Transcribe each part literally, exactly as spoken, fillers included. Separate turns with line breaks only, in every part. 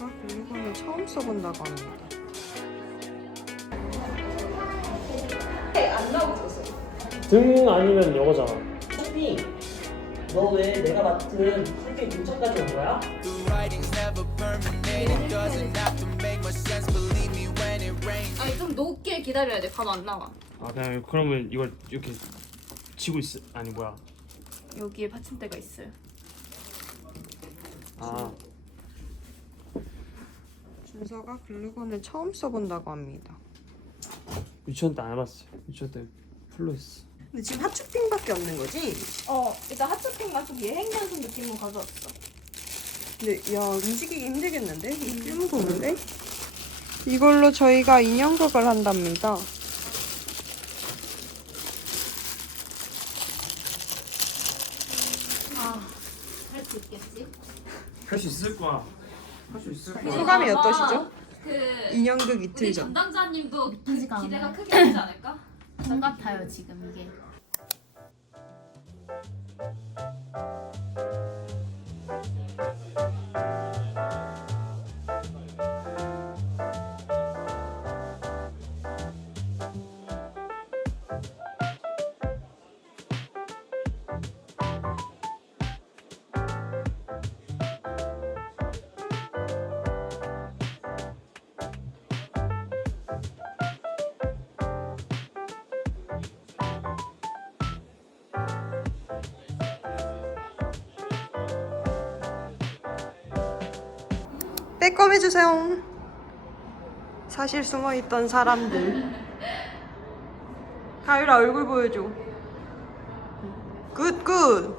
준서가 글루건을 처음 써본다고 합니다.
안 나오고 있었어.
등 아니면 이거잖아.
선생님, 너 왜 내가 맡은 학교 근처까지 온 거야?
아니 좀 높게 기다려야 돼. 바로 안 나와.
아 그냥 그러면 이걸 이렇게 치고 있어. 아니 뭐야.
여기에 받침대가 있어요.
아
준서가 글루건을 처음 써본다고 합니다.
유치원 때 안 해봤어. 유치원 때 풀로 했어.
근데 지금 하츄핑밖에 없는 거지?
어, 일단 하츄핑 마시기 행연수 느낌으로 가져왔어.
근데 야 움직이기 힘들겠는데? 꽤 무거운데? 이걸로 저희가 인형극을 한답니다.
아, 할 수 있겠지?
할 수 있을 거야. 할 수 있을 거야.
소감이 어떠시죠?
그
인형극 이틀
우리
전.
담당자님도
믿기지가
기대가
않아요.
크게 하지 않을까?
돈 같아요 지금 이게.
빼꼼해주세요. 사실 숨어있던 사람들. 가율아 얼굴 보여줘. 굿 굿.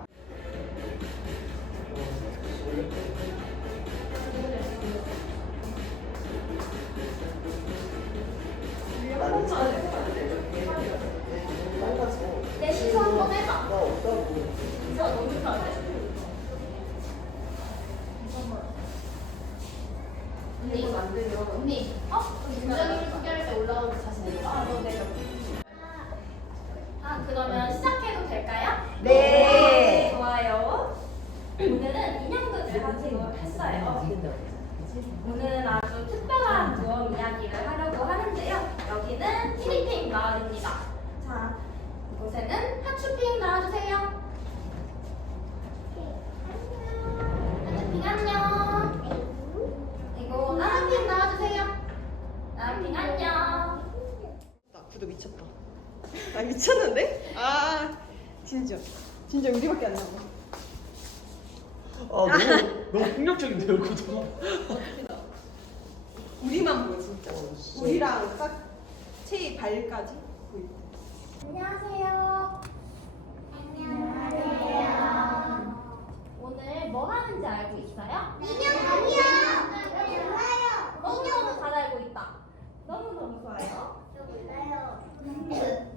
내 시선 한번 해봐. 시선 너무 편해. 언니, 언니, 어? 굉장히 소개할 때 올라오는 자신 있어? 아, 너 내려. 아, 그러면 시작해도 될까요? 네. 좋아요. 오늘은 인형극을 하기로 했어요. 오늘은 아주 특별한 모험 이야기를 하려고 하는데요. 여기는 티니핑 마을입니다. 자, 이곳에는 하츄핑 나와주세요. 하츄핑 안녕. 그리고 나라핑 나와주세요. 나라핑 안녕.
나 구도 미쳤다. 나 미쳤는데? 아 진짜 진짜 우리밖에 안 나와.
아 너무 너무 폭력적인데요, 그거.
우리만 보여 진짜. 우리랑 딱 체이 발까지 보이고.
안녕하세요. 안녕하세요. 오늘 뭐 하는지 알고 있어요? 인형극이요. 너무너무 잘 알고 있다. 너무너무 좋아요. 저 몰라요.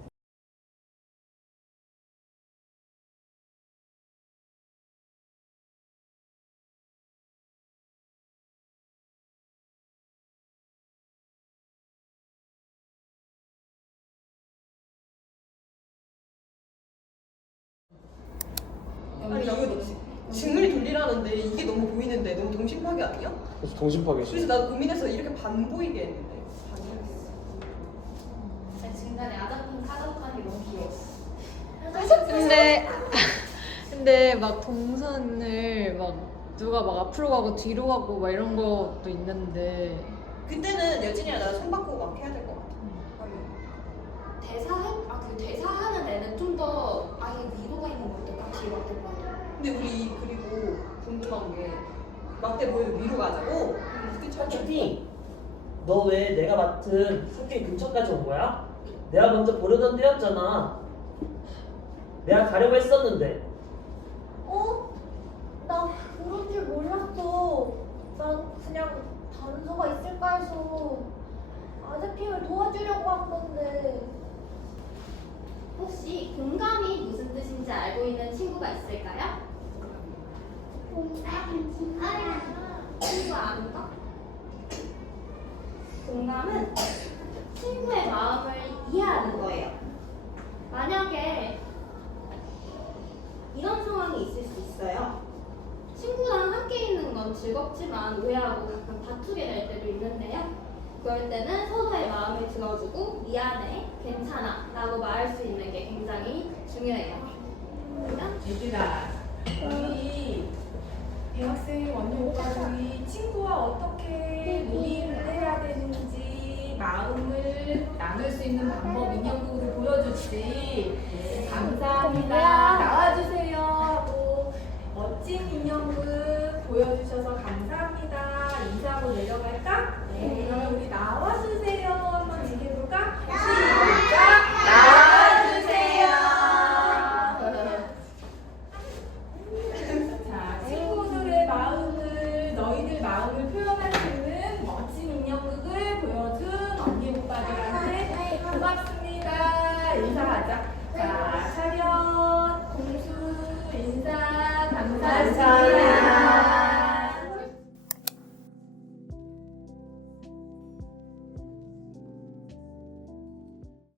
아니 이거 직물이 돌리라는데 이게 너무 보이는데 너무 동심파괴 아니야?
그래서 동심파괴지.
그래서 나도 고민해서 이렇게 반 보이게 했는데 반이었어.
중간에 아자핑 카드판이 너무 귀여웠어.
근데 근데 막 동선을 막 누가 막 앞으로 가고 뒤로 가고 막 이런 것도 있는데
그때는 여진이랑 나랑 손 바꾸고 막 해야 될 것 같아.
대사 아그 대사하는 애는 좀 더 아예 위로가 있는 것 같을까? 뒤로 갈것 같아.
근데 우리 그리고 궁금한 게 막대 보여도 위로 가자고?
하츄핑, 너 왜 내가 맡은 학교 근처까지 온 거야? 내가 먼저 보려던 데였잖아. 내가 가려고 했었는데.
어? 나 그런 줄 몰랐어. 난 그냥 단서가 있을까 해서 아자핑을 도와주려고 한 건데.
혹시 공감이 무슨 뜻인지 알고 있는 친구가 있을까요? 친구 아는가? 공감은 친구의 마음을 이해하는 거예요. 만약에 이런 상황이 있을 수 있어요. 친구랑 함께 있는 건 즐겁지만 오해하고 가끔 다투게 될 때도 있는데요. 그럴 때는 서로의 마음을 들어주고 미안해, 괜찮아 라고 말할 수 있는 게 굉장히 중요해요.
얘들아, 우리 대학생 언니 오빠들이 친구와 어떻게 놀이를 해야 되는지 마음을 나눌 수 있는 방법 인형극으로 보여줬지. 감사합니다. 나와주세요 하고 멋진 인형극 보여주셔서 감사합니다.